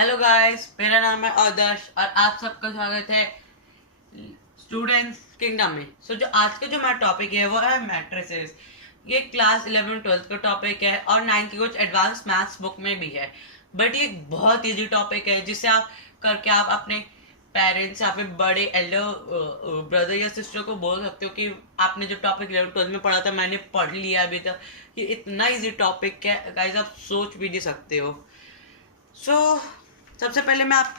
Hello guys, मेरा नाम है आदर्श और आप सबका स्वागत है स्टूडेंट्स किंगडम में। जो आज का जो मेरा टॉपिक है वो है मैट्रिसेस। ये क्लास 11-12 का टॉपिक है और 9th की कुछ एडवांस मैथ्स बुक में भी है। बट ये एक बहुत इजी टॉपिक है जिसे आप करके आप अपने पेरेंट्स या फिर बड़े एल्डर ब्रदर या सिस्टर को बोल सकते हो कि आपने जो टॉपिक 11-12 में पढ़ा था मैंने पढ़ लिया अभी तक। ये इतना इजी टॉपिक है गाइस, आप सोच भी नहीं सकते हो। सबसे पहले मैं आप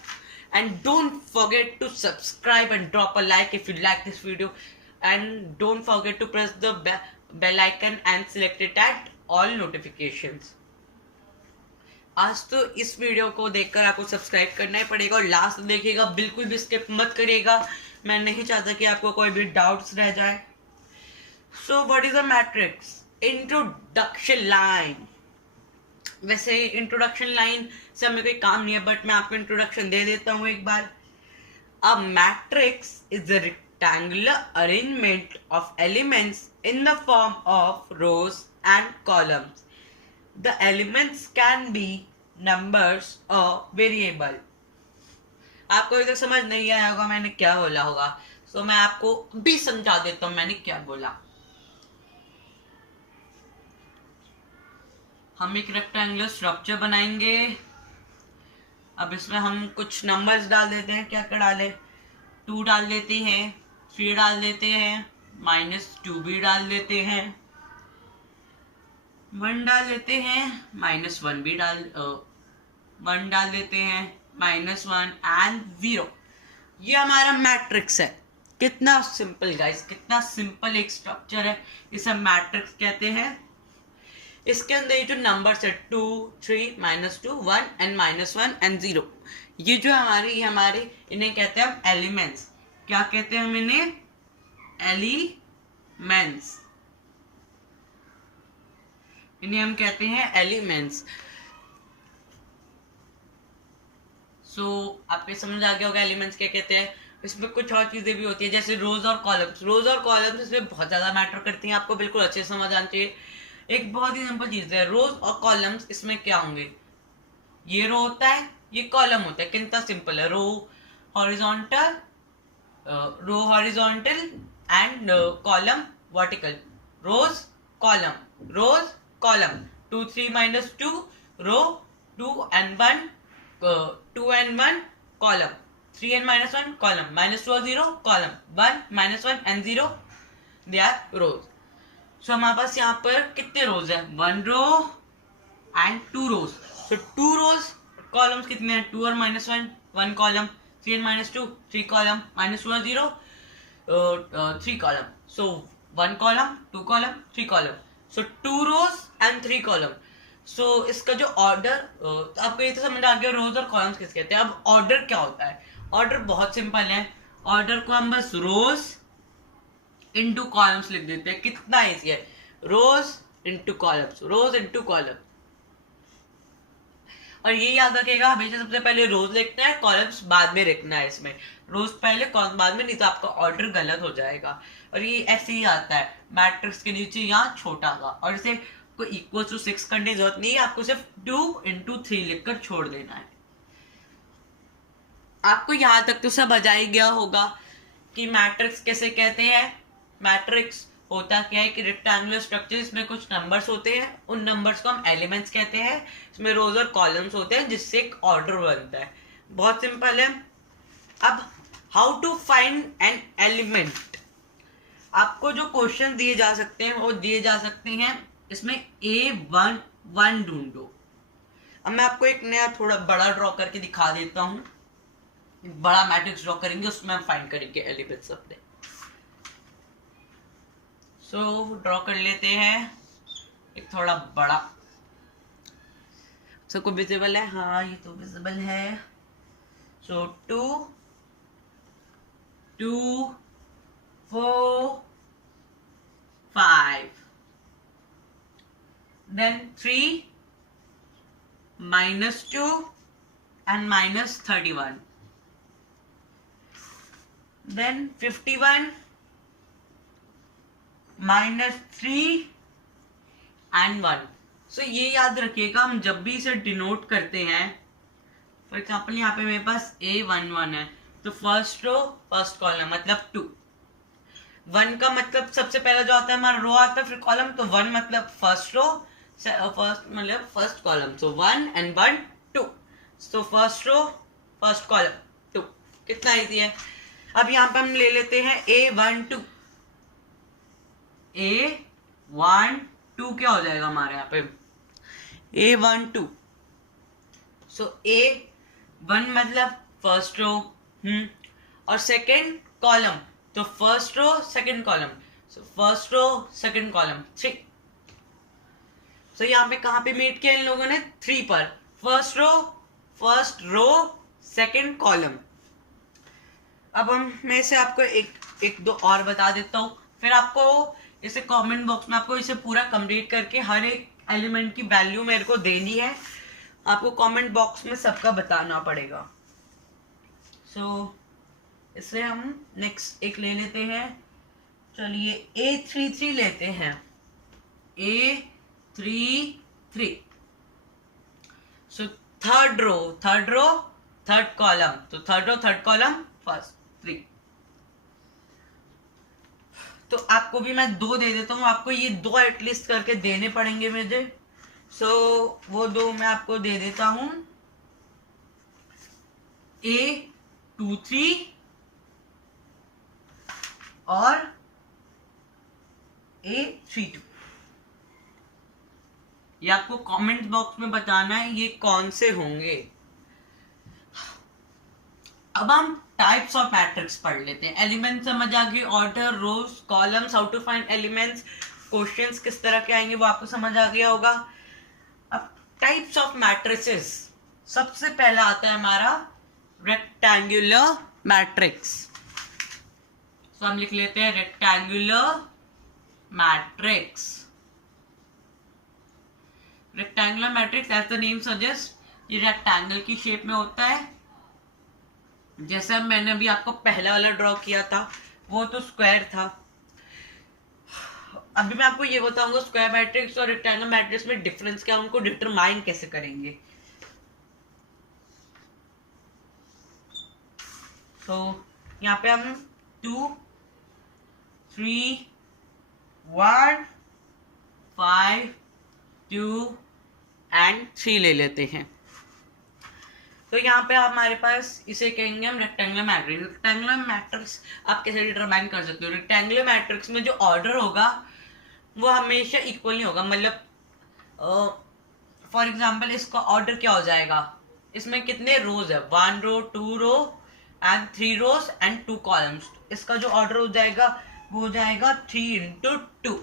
and don't forget to subscribe and drop a like if you like this video, and don't forget to press the bell icon and select it at all notifications. आज तो इस वीडियो को देखकर आपको सब्सक्राइब करना ही पड़ेगा और लास्ट देखिएगा, बिल्कुल भी स्किप मत करिएगा। मैं नहीं चाहता कि आपको कोई भी डाउट्स रह जाए। So what is a matrix? Introduction line. वैसे इंट्रोडक्शन लाइन से हमें कोई काम नहीं है, बट मैं आपको इंट्रोडक्शन दे देता हूँ एक बार। A matrix is a rectangular arrangement of elements in the form of rows and columns. The elements can be numbers और वेरिएबल। आपको अभी तक समझ नहीं आया होगा मैंने क्या बोला होगा, तो मैं आपको भी समझा देता हूँ मैंने क्या बोला। हम एक रेक्टेंगुलर स्ट्रक्चर बनाएंगे। अब इसमें हम कुछ नंबर्स डाल देते हैं। क्या क्या डाले? 2 डाल देते हैं, 3 डाल देते हैं, -2 भी डाल देते हैं, 1 डाल देते हैं, -1 भी 1 डाल देते हैं, -1 एंड 0। ये हमारा मैट्रिक्स है। कितना सिंपल गाइस, कितना सिंपल एक स्ट्रक्चर है, इसे मैट्रिक्स कहते हैं। इसके अंदर ये जो नंबर्स है 2, 3, -2, 1 एंड -1 एंड 0, ये जो हमारे इन्हें कहते हैं हम एलिमेंट्स। क्या कहते हैं हम इन्हें? एलिमेंट्स। इन्हें हम कहते हैं एलिमेंट्स। आपको समझ आ गया होगा एलिमेंट्स क्या कहते हैं। इसमें कुछ और चीजें भी होती है जैसे रोज और कॉलम्स। रोज और कॉलम्स इसमें बहुत ज्यादा मैटर करती हैं, आपको बिल्कुल अच्छे से समझ आना चाहिए। एक बहुत ही सिंपल चीज है, रोज और कॉलम्स इसमें क्या होंगे? ये रो होता है, ये कॉलम होता है। कितना सिंपल है। Row horizontal and column vertical. Rows column 2, 3, -2 row, 2 and 1 column, 3 and -1 column, -2 और 0 column, 1, -1 and 0 they are rows. हमारे पास यहाँ पर कितने रोज है? 1 row and 2 rose. 2 rose columns कितने हैं? 2 और -1 1 कॉलम, 3 and -2 3 कॉलम, -2 और 0 3 column. 1 column, 2 column, 3 column. 2 rows and 3 column. इसका जो ऑर्डर, आपको ये तो समझ आ गया रोज और कॉलम्स किस कहते हैं। अब ऑर्डर क्या होता है? ऑर्डर बहुत सिंपल है। ऑर्डर को हम बस रोज इंटू कॉलम्स लिख देते हैं। कितना इजी है, रोज इंटू कॉलम्स, रोज इंटू कॉलम। और ये याद रखिएगा हमेशा सबसे पहले रोज लिखना है, कॉलम्स बाद में लिखना है। इसमें रोज पहले कॉलम बाद में, नहीं तो आपका ऑर्डर गलत हो जाएगा। और ये ऐसे ही आता है मैट्रिक्स के नीचे यहाँ छोटा सा, और इसे कोई इक्वल टू 6 करने की जरूरत नहीं है, आपको सिर्फ 2 into 3 लिखकर छोड़ देना है। आपको यहाँ तक तो सब आ ही गया होगा कि मैट्रिक्स कैसे कहते हैं। मैट्रिक्स होता क्या है कि रेक्टेंगुलर स्ट्रक्चर, इसमें कुछ नंबर्स होते हैं, उन नंबर्स को हम एलिमेंट्स कहते हैं। इसमें रोज और कॉलम्स होते हैं जिससे एक ऑर्डर बनता है। बहुत सिंपल है। अब how to find an element. आपको जो क्वेश्चन दिए जा सकते हैं वो दिए जा सकते हैं इसमें A1 ढूंढो। अब मैं आपको एक नया थोड़ा बड़ा ड्रॉ करके दिखा देता हूँ। बड़ा मैट्रिक्स ड्रॉ करेंगे, उसमें हम फाइंड करेंगे एलिमेंट्स अपने। ड्रॉ कर लेते हैं एक थोड़ा बड़ा। सबको विजिबल है? हाँ, ये तो विजिबल है। 2, 2, 4, 5, then 3, -2 and -31, then 51, -3 and 1। ये याद रखिएगा, हम जब भी इसे डिनोट करते हैं फॉर एग्जाम्पल यहाँ पे मेरे पास A11 है, तो फर्स्ट रो फर्स्ट कॉलम मतलब 2। 1 का मतलब सबसे पहला जो आता है हमारा रो आता है, फिर कॉलम, तो 1 मतलब फर्स्ट रो, फर्स्ट मतलब first column, so 1 and 1 2, so first row first column 2। कितना इजी है। अब यहाँ पे हम ले लेते हैं A12। A12 क्या हो जाएगा हमारे यहाँ पे A12, सो A1 मतलब फर्स्ट रो, और सेकेंड कॉलम, तो first row second column, so first row second column 3। So यहाँ पे कहाँ पे मीट किया इन लोगों ने, 3 पर, फर्स्ट रो सेकेंड कॉलम। अब हम मैं से आपको एक दो और बता देता हूँ, फिर आपको इसे कमेंट बॉक्स में आपको इसे पूरा कंप्लीट करके हर एक एलिमेंट की वैल्यू मेरे को देनी है, आपको कमेंट बॉक्स में सबका बताना पड़ेगा। सो इसलिए हम नेक्स्ट एक ले लेते हैं, चलिए A33 लेते हैं, A33। So third row third column, तो third row third column first 3। तो आपको भी मैं 2 दे देता हूँ, आपको ये 2 एटलीस्ट करके देने पड़ेंगे मुझे। सो वो 2 मैं आपको दे देता हूँ, A23 और A32। ये आपको कमेंट बॉक्स में बताना है ये कौन से होंगे। अब हम टाइप्स ऑफ मैट्रिक्स पढ़ लेते हैं। एलिमेंट समझ आ गई, order, rows, columns, how to find elements, questions किस तरह के आएंगे वो आपको समझ आ गया होगा। अब टाइप्स ऑफ मैट्रिसेस, सबसे पहला आता है हमारा रेक्टेंगुलर मैट्रिक्स। तो हम लिख लेते हैं rectangular matrix. Rectangular matrix as the name suggest, ये रेक्टेंगल की शेप में होता है। जैसे मैंने अभी आपको पहला वाला ड्रॉ किया था वो तो स्क्वायर था। अभी मैं आपको ये बताऊंगा स्क्वायर मैट्रिक्स और रेक्टेंगुलर मैट्रिक्स में डिफरेंस क्या है, उनको डिटरमाइन कैसे करेंगे। तो यहाँ पे हम 2 3 1 5 2 and 3 ले लेते हैं। तो यहाँ पे हमारे पास इसे कहेंगे हम रेक्टेंगुलर मैट्रिक्स। रेक्टेंगुलर मैट्रिक्स आप कैसे डिटरमाइन कर सकते हो, रेक्टेंगुलर मैट्रिक्स में जो ऑर्डर होगा वो हमेशा इक्वल नहीं होगा। मतलब फॉर एग्जांपल इसका ऑर्डर क्या हो जाएगा, इसमें कितने रोज है, 1 row 2 row and 3 rows and 2 columns. इसका जो ऑर्डर हो जाएगा वो हो जाएगा 3 into 2।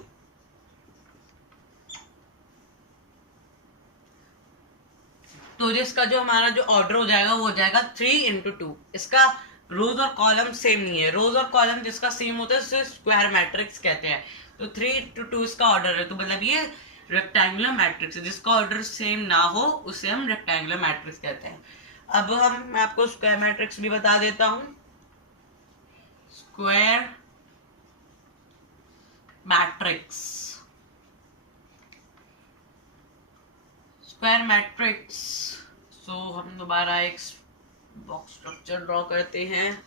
तो जिसका जो हमारा जो ऑर्डर हो जाएगा वो हो जाएगा 3 into 2। इसका रोज और कॉलम सेम नहीं है, रोज और कॉलम जिसका सेम होता है उसे स्क्वायर मैट्रिक्स कहते हैं। तो 3 into 2 इसका ऑर्डर है, तो मतलब ये रेक्टेंगुलर मैट्रिक्स है। जिसका ऑर्डर सेम ना हो उसे हम रेक्टेंगुलर मैट्रिक्स कहते हैं। अब मैं आपको स्क्वायर मैट्रिक्स भी बता देता हूं। Square matrix, square matrix. So हम दोबारा एक बॉक्स स्ट्रक्चर ड्रॉ करते हैं,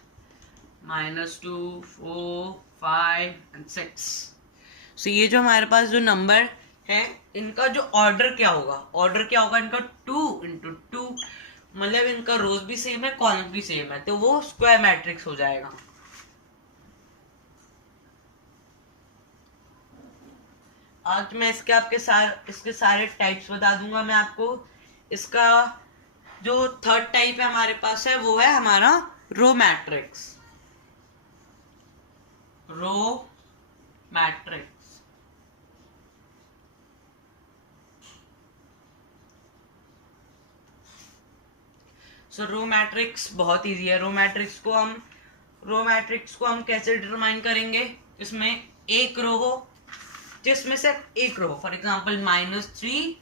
-2 4 5 and 6। सो ये जो हमारे पास जो नंबर है इनका जो ऑर्डर क्या होगा, ऑर्डर क्या होगा इनका 2 into 2, मतलब इनका रोज भी सेम है कॉलम भी सेम है, तो वो स्क्वायर मैट्रिक्स हो जाएगा। आज मैं इसके सारे टाइप्स बता दूंगा मैं आपको। इसका जो थर्ड टाइप है हमारे पास है वो है हमारा row matrix. Row matrix, so row matrix बहुत इजी है। रो मैट्रिक्स को हम कैसे डिटरमाइन करेंगे, इसमें एक रो हो जिसमें से एक रो, फॉर एग्जाम्पल -3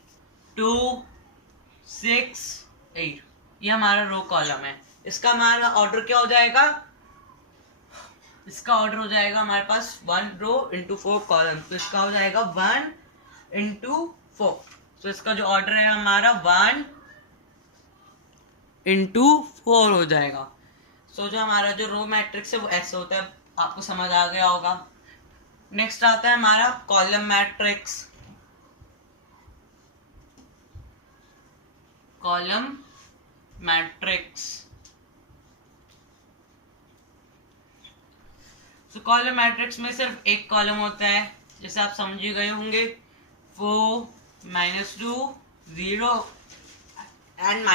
2 6 8, ये हमारा रो कॉलम है। इसका हमारा ऑर्डर क्या हो जाएगा, इसका ऑर्डर हो जाएगा हमारे पास 1 रो into 4 कॉलम, तो इसका हो जाएगा 1 into 4। तो इसका जो ऑर्डर है हमारा 1 इंटू 4 हो जाएगा। सो जो हमारा जो रो मैट्रिक्स है वो ऐसे होता है, आपको समझ आ गया होगा। नेक्स्ट आता है हमारा कॉलम मैट्रिक्स। कॉलम मैट्रिक्स, तो कॉलम मैट्रिक्स में सिर्फ एक कॉलम होता है, जैसे आप समझ ही गए होंगे, 4 -2 0 एंड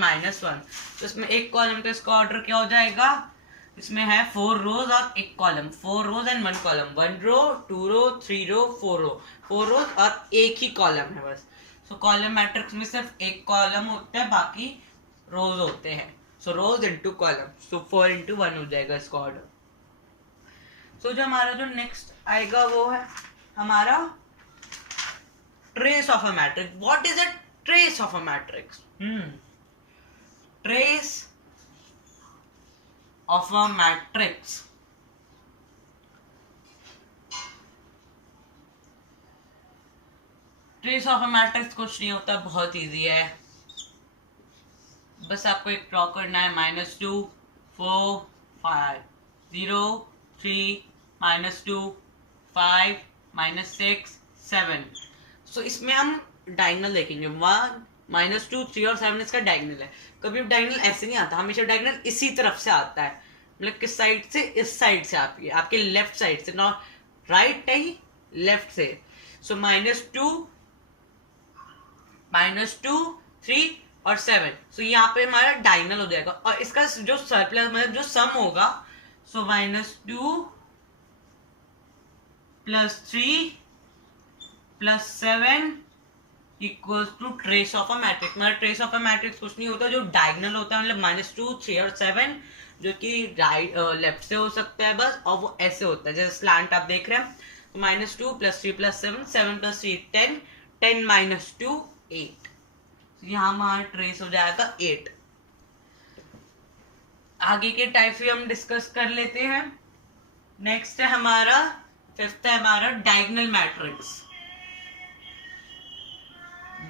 -1। तो इसमें एक कॉलम, तो इसका ऑर्डर क्या हो जाएगा, इसमें है 4 रोज और एक column, 4 rose and 1 column, 1 row 2 रो 3 रो 4 रो, 4 रोज और एक ही कॉलम है बस। सो कॉलम मैट्रिक्स में सिर्फ एक कॉलम होता है, बाकी रोज होते हैं। सो रोज इंटू कॉलम, सो 4 इंटू 1 हो जाएगा इसका ऑर्डर। सो जो हमारा जो नेक्स्ट आएगा वो है हमारा trace of a matrix. What is a trace of a matrix? Trace of a matrix, trace of a matrix कुछ नहीं होता, बहुत इजी है। बस आपको एक ड्रॉ करना है, -2 4 5 0 3 -2 5 -6 7। सो इसमें हम डायगोनल देखेंगे, 1 -2 3 और 7 इसका डायगोनल है। कभी भी डायगोनल ऐसे नहीं आता, हमेशा डायगोनल इसी तरफ से आता है, मतलब किस साइड से, इस साइड से, आपके लेफ्ट साइड से, नॉट राइट नहीं, लेफ्ट से। सो -2 3 और 7, सो यहाँ पे हमारा डायगोनल हो जाएगा, और इसका जो सरप्लस मतलब जो सम होगा, so -2 + 3 + 7 equals to trace of a matrix. मतलब ट्रेस ऑफ अ मैट्रिक्स कुछ नहीं होता, जो डायगोनल होता है, मतलब -2 3 और 7, जो कि राइट लेफ्ट से हो सकता है बस, और वो ऐसे होता है जैसे स्लैंट आप देख रहे हैं। तो -2 + 3 + 7 7 + 3 10 10 - 2 8, यहाँ हमारा ट्रेस हो जाएगा 8। आगे के टाइप्स भी हम डिस्कस कर लेते हैं। नेक्स्ट है हमारा, फिफ्थ है हमारा डायगोनल मैट्रिक्स।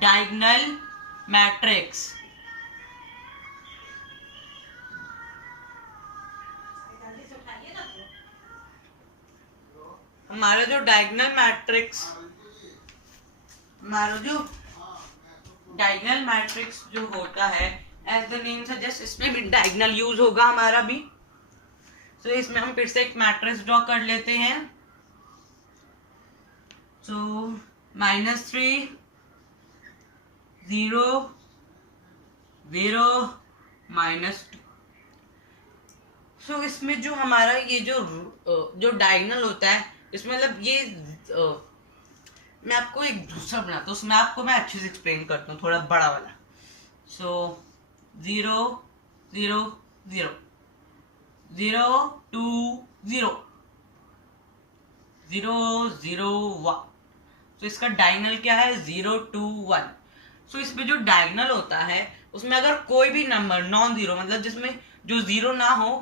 डायगोनल मैट्रिक्स, हमारा जो डायगोनल मैट्रिक्स, हमारा जो डायगोनल मैट्रिक्स जो होता है, एज द नेम सजेस्ट, इसमें भी डायगोनल यूज होगा हमारा भी। तो इसमें हम फिर से एक मैट्रिक्स ड्रॉ कर लेते हैं। तो -3 0 0 -2। सो इसमें जो हमारा ये जो डायगोनल होता है, इसमें मतलब ये मैं आपको एक दूसरा बनाता हूँ, उसमें आपको मैं अच्छे से एक्सप्लेन करता हूँ, थोड़ा बड़ा वाला। सो 0 0 0 0 2 0 0 0 1। तो इसका डायगोनल क्या है, 0 2 1। सो इसमें जो डायगोनल होता है, उसमें अगर कोई भी नंबर नॉन जीरो, मतलब जिसमें जो जीरो ना हो,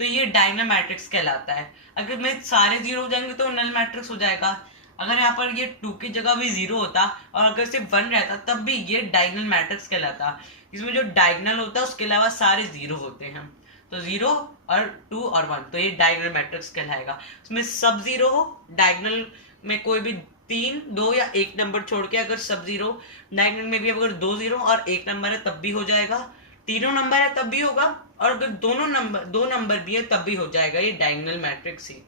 तो ये डायगोनल मैट्रिक्स कहलाता है। अगर में सारे जीरो हो जाएंगे तो नल मैट्रिक्स हो जाएगा। अगर यहाँ पर ये 2 की जगह भी जीरो होता और अगर सिर्फ 1 रहता, तब भी ये डायगोनल मैट्रिक्स कहलाता। इसमें जो डायगोनल होता है उसके अलावा सारे जीरो होते हैं, तो 0 और 2 और 1, तो ये डायगोनल मैट्रिक्स कहलाएगा। उसमें सब जीरो हो, डायगोनल में कोई भी 3 2 या 1 नंबर छोड़ के अगर सब जीरो, डायगोनल में भी अगर 2 जीरो और 1 नंबर है तब भी हो जाएगा, तीनों नंबर है तब भी होगा, और अगर दो नंबर भी है तब भी हो जाएगा। ये डायगोनल मैट्रिक्स ही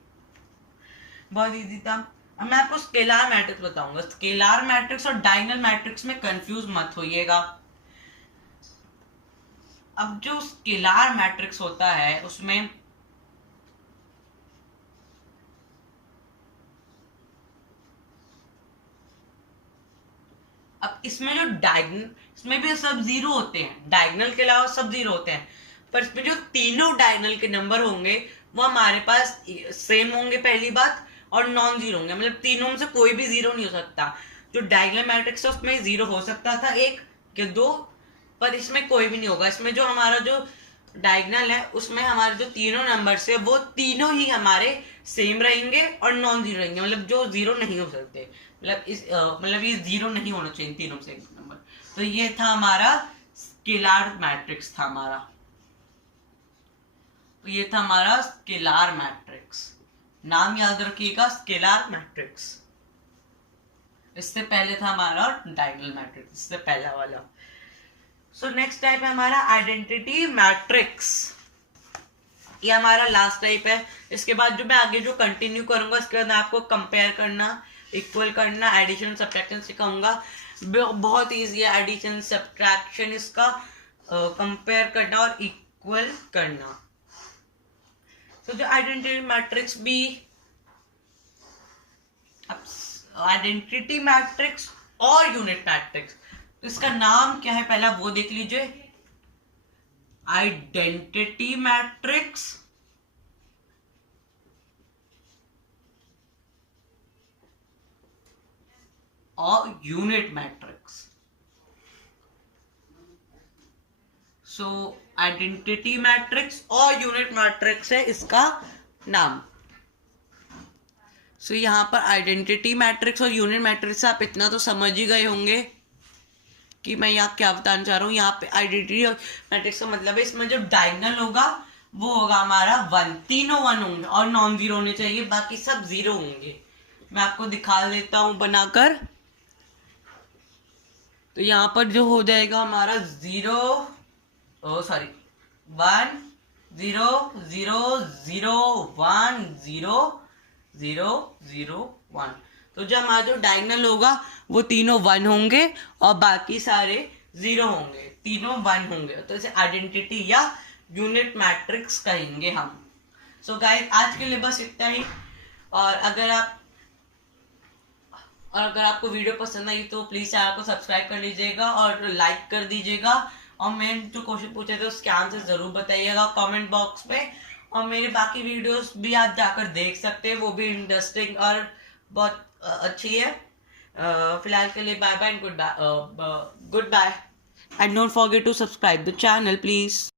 बहुत इजी था। अब मैं आपको स्केलार मैट्रिक्स बताऊंगा। स्केलार मैट्रिक्स और डायगोनल मैट्रिक्स में कंफ्यूज मत होइएगा। अब जो स्केलार मैट्रिक्स होता है उसमें अब इसमें जो डायगोनल, इसमें भी सब जीरो होते हैं, डायगोनल के अलावा सब जीरो होते हैं, पर इसमें जो तीनों डायगोनल के नंबर होंगे वो हमारे पास सेम होंगे पहली बात, और नॉन जीरो होंगे, मतलब तीनों में से कोई भी जीरो नहीं हो सकता। जो डायगोनल मैट्रिक्स है उसमें जीरो हो सकता था 1 या 2, पर इसमें कोई भी नहीं होगा। इसमें जो हमारा जो डायगोनल है उसमें हमारे जो तीनों नंबर है वो तीनों ही हमारे सेम रहेंगे और नॉन जीरो रहेंगे, मतलब जो जीरो नहीं हो सकते, मतलब ये जीरो नहीं होना चाहिए तीनों से एक नंबर। तो ये था हमारा स्केलर मैट्रिक्स था हमारा। तो ये था हमारा स्केलर मैट्रिक्स, नाम याद रखिएगा स्केलर मैट्रिक्स। इससे पहले था हमारा डायगोनल मैट्रिक्स, इससे पहला वाला। सो नेक्स्ट टाइप है हमारा आइडेंटिटी मैट्रिक्स। ये हमारा लास्ट टाइप है। इसके बाद जो मैं आगे जो कंटिन्यू करूंगा, इसके बाद मैं आपको कंपेयर करना, इक्वल करना, एडिशन सब्ट्रैक्शन सिखाऊंगा। बहुत इजी है एडिशन सब्ट्रैक्शन, इसका कंपेयर करना और इक्वल करना। तो जो आइडेंटिटी मैट्रिक्स भी, आइडेंटिटी मैट्रिक्स और यूनिट मैट्रिक्स, तो इसका नाम क्या है पहला वो देख लीजिए। आइडेंटिटी मैट्रिक्स और यूनिट मैट्रिक्स। सो आइडेंटिटी मैट्रिक्स और यूनिट मैट्रिक्स है इसका नाम। सो यहां पर आइडेंटिटी मैट्रिक्स और यूनिट मैट्रिक्स आप इतना तो समझ ही गए होंगे कि मैं यहाँ क्या बताना चाह रहा हूँ। यहाँ पे आइडेंटिटी मैट्रिक्स का मतलब है इसमें जब डायगोनल होगा वो होगा हमारा 1, तीनों 1 होंगे और नॉन जीरो होने चाहिए, बाकी सब 0 होंगे। मैं आपको दिखा देता हूँ बनाकर। तो यहाँ पर जो हो जाएगा हमारा 1 0 0 0 1 0 0 0 1। तो जब हमारा जो डायगोनल होगा वो तीनों 1 होंगे और बाकी सारे 0 होंगे, तीनों 1 होंगे। तो इसे आइडेंटिटी या यूनिट मैट्रिक्स कहेंगे हम। सो गाइस आज के लिए बस इतना ही। और अगर आपको वीडियो पसंद आई तो प्लीज चैनल को सब्सक्राइब कर लीजिएगा और लाइक कर दीजिएगा। और मैंने जो क्वेश्चन पूछे थे उसके आंसर जरूर बताइएगा कमेंट बॉक्स पे। और मेरे बाकी वीडियोस भी आप जाकर देख सकते हैं, वो भी इंटरेस्टिंग और बहुत अच्छी है। फिलहाल के लिए bye bye and goodbye and don't forget to subscribe the channel please.